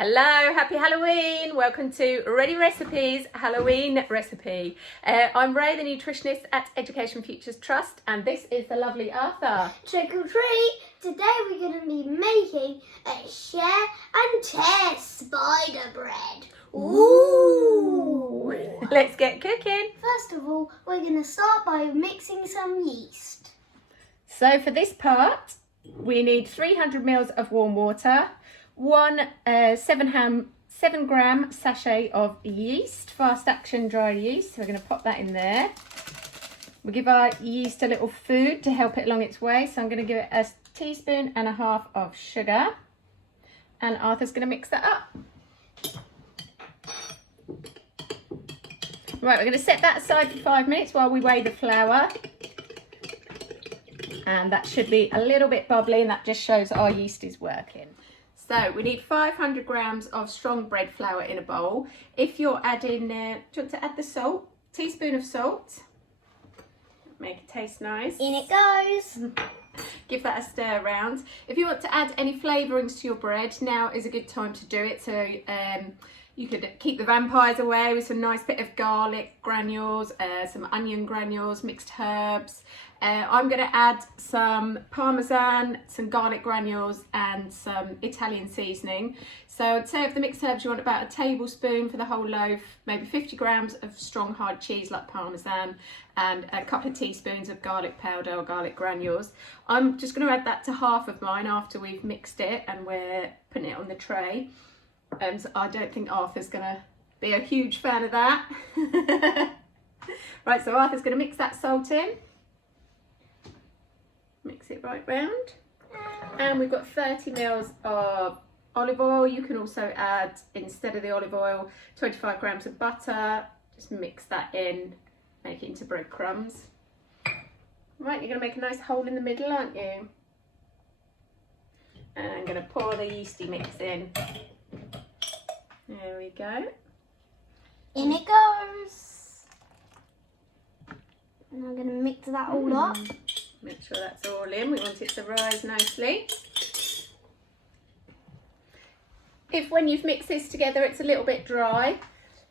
Hello, happy Halloween. Welcome to Ready Recipes Halloween recipe. I'm Rae, the nutritionist at Education Futures Trust, and this is the lovely Arthur. Trick or treat! Today we're going to be making a share and tear spider bread. Ooh! Let's get cooking. First of all, we're going to start by mixing some yeast. So for this part, we need 300 ml of warm water, one 7-gram sachet of yeast, fast action dry yeast. So we're going to pop that in there. We'll give our yeast a little food to help it along its way. So I'm going to give it a teaspoon and a half of sugar. And Arthur's going to mix that up. Right, we're going to set that aside for 5 minutes while we weigh the flour. And that should be a little bit bubbly, and that just shows our yeast is working. So we need 500 grams of strong bread flour in a bowl. If you're adding, do you want to add the salt? Teaspoon of salt. Make it taste nice. In it goes. Give that a stir around. If you want to add any flavourings to your bread, now is a good time to do it. So you could keep the vampires away with some nice bit of garlic granules, some onion granules, mixed herbs. I'm going to add some parmesan, some garlic granules and some Italian seasoning. So I'd say of the mixed herbs you want about a tablespoon for the whole loaf, maybe 50 grams of strong hard cheese like parmesan and a couple of teaspoons of garlic powder or garlic granules. I'm just going to add that to half of mine after we've mixed it and we're putting it on the tray. So I don't think Arthur's going to be a huge fan of that. Right, so Arthur's going to mix that salt in. Mix it right round. And we've got 30 ml of olive oil. You can also add, instead of the olive oil, 25 grams of butter. Just mix that in, make it into breadcrumbs. Right, you're going to make a nice hole in the middle, aren't you? And I'm going to pour the yeasty mix in. There we go. In it goes. And I'm going to mix that all up. Make sure that's all in. We want it to rise nicely. If when you've mixed this together it's a little bit dry,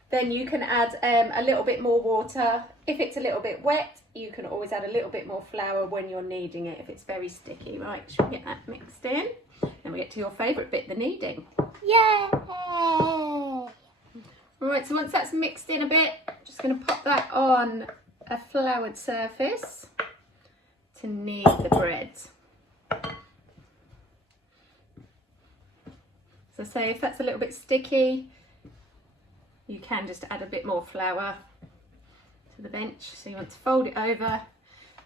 then you can add a little bit more water. If it's a little bit wet, you can always add a little bit more flour when you're kneading it if it's very sticky. Right, should we get that mixed in? Then we get to your favourite bit, the kneading. Yay! Right, so once that's mixed in a bit, I'm just going to pop that on a floured surface to knead the bread. So say if that's a little bit sticky, you can just add a bit more flour to the bench. So you want to fold it over,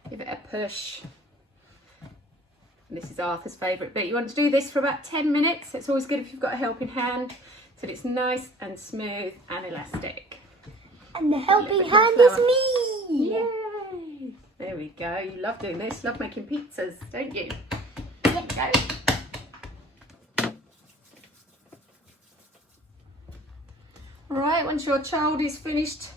give it a push. And this is Arthur's favourite bit. You want to do this for about 10 minutes. It's always good if you've got a helping hand so that it's nice and smooth and elastic. And the helping hand is me! Yay! There we go. You love doing this. Love making pizzas, don't you? Yep. Go. Right, once your child is finished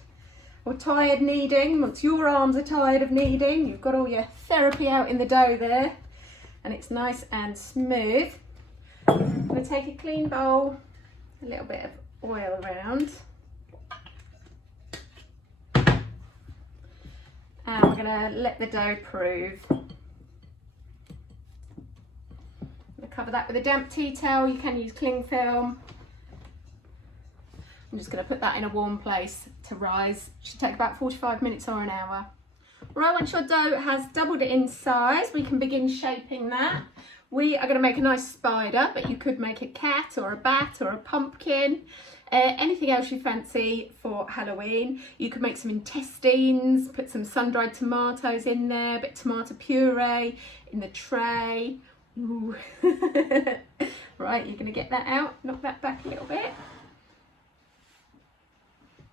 or tired kneading, once your arms are tired of kneading, you've got all your therapy out in the dough there and it's nice and smooth. I'm going to take a clean bowl, a little bit of oil around. And we're going to let the dough prove. I'm going to cover that with a damp tea towel. You can use cling film. I'm just going to put that in a warm place to rise. It should take about 45 minutes or an hour. Right, once your dough has doubled it in size, we can begin shaping that. We are going to make a nice spider, but you could make a cat or a bat or a pumpkin. Anything else you fancy for Halloween. You could make some intestines, put some sun-dried tomatoes in there, a bit of tomato puree in the tray. Ooh. Right, you're going to get that out, knock that back a little bit.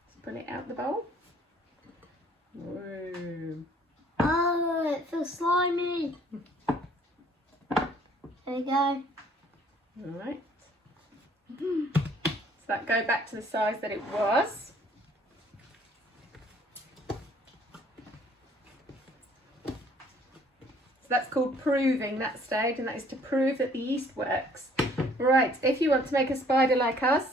Just pull it out the bowl. Ooh. Oh, it feels slimy. There you go. All right. So that go back to the size that it was. So that's called proving, that stage, and that is to prove that the yeast works. Right, if you want to make a spider like us,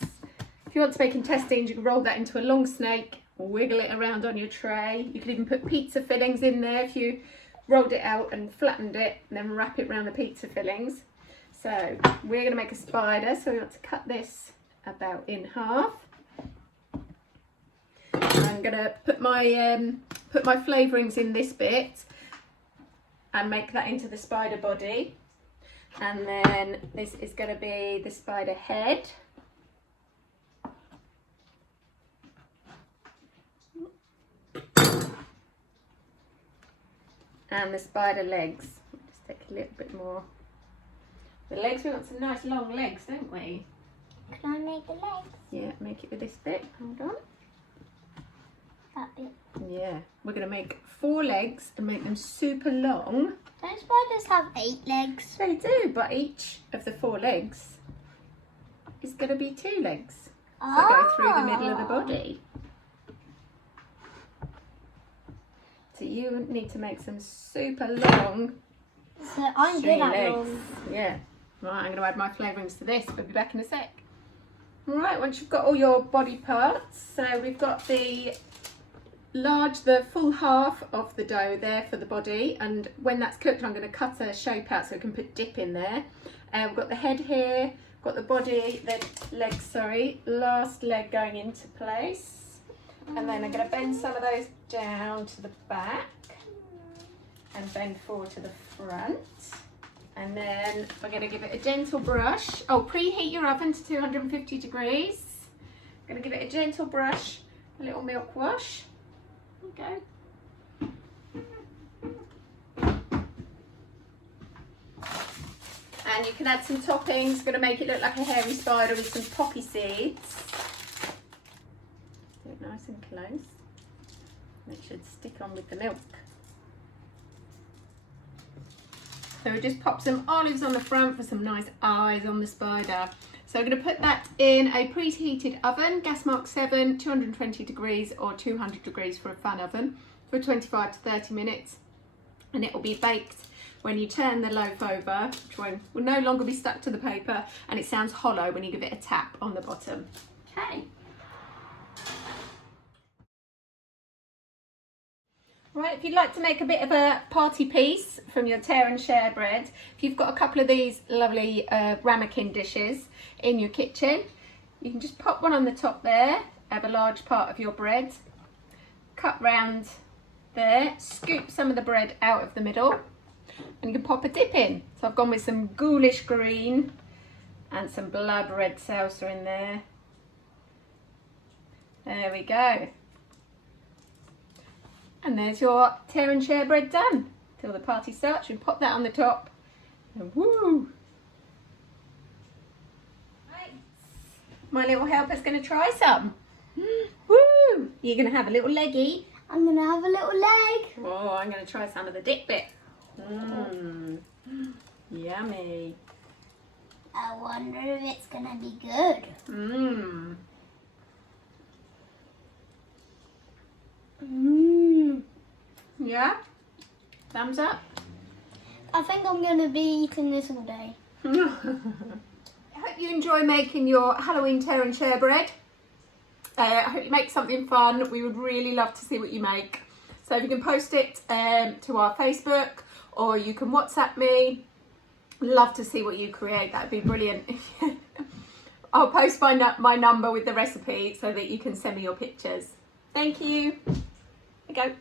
if you want to make intestines, you can roll that into a long snake, wiggle it around on your tray. You could even put pizza fillings in there if you rolled it out and flattened it, and then wrap it around the pizza fillings. So we're going to make a spider, so we want to cut this about in half. I'm going to put my flavourings in this bit and make that into the spider body. And then this is going to be the spider head. And the spider legs. Just take a little bit more. The legs, we want some nice long legs, don't we? Can I make the legs? Yeah, make it with this bit. Hold on. That bit. Yeah, we're going to make 4 legs and make them super long. Don't spiders have 8 legs? They do, but each of the 4 legs is going to be 2 legs. So go through the middle of the body. So you need to make some super long. So I'm good at legs. long. Yeah. Right, I'm going to add my flavourings to this. We'll be back in a sec. Right, once you've got all your body parts, so we've got the full half of the dough there for the body, and when that's cooked I'm going to cut a shape out so we can put dip in there. We've got the head here, got the body, the legs, sorry, last leg going into place, and then I'm going to bend some of those down to the back and bend forward to the front, and then we're going to give it a gentle brush. Oh, preheat your oven to 250 degrees. I'm going to give it a gentle brush, a little milk wash. Go. And you can add some toppings. Going to make it look like a hairy spider with some poppy seeds. Do it nice and close. It should stick on with the milk. So we just pop some olives on the front for some nice eyes on the spider. So we're going to put that in a preheated oven, gas mark 7, 220 degrees or 200 degrees for a fan oven for 25 to 30 minutes. And it will be baked when you turn the loaf over, which will no longer be stuck to the paper, and it sounds hollow when you give it a tap on the bottom. Okay. Right, if you'd like to make a bit of a party piece from your tear and share bread, if you've got a couple of these lovely ramekin dishes in your kitchen, you can just pop one on the top there, have a large part of your bread, cut round there, scoop some of the bread out of the middle, and you can pop a dip in. So I've gone with some ghoulish green and some blood red salsa in there. There we go. And there's your tear and share bread done. Till the party starts, you pop that on the top. And woo! Right. My little helper's going to try some. Woo! You're going to have a little leggy. I'm going to have a little leg. Oh, I'm going to try some of the dip bit. Mmm. Yummy. I wonder if it's going to be good. Mmm. Mmm. Yeah? Thumbs up? I think I'm going to be eating this all day. I hope you enjoy making your Halloween tear and share bread. I hope you make something fun. We would really love to see what you make. So if you can post it to our Facebook, or you can WhatsApp me. Love to see what you create. That'd be brilliant. I'll post my number with the recipe so that you can send me your pictures. Thank you. There you go.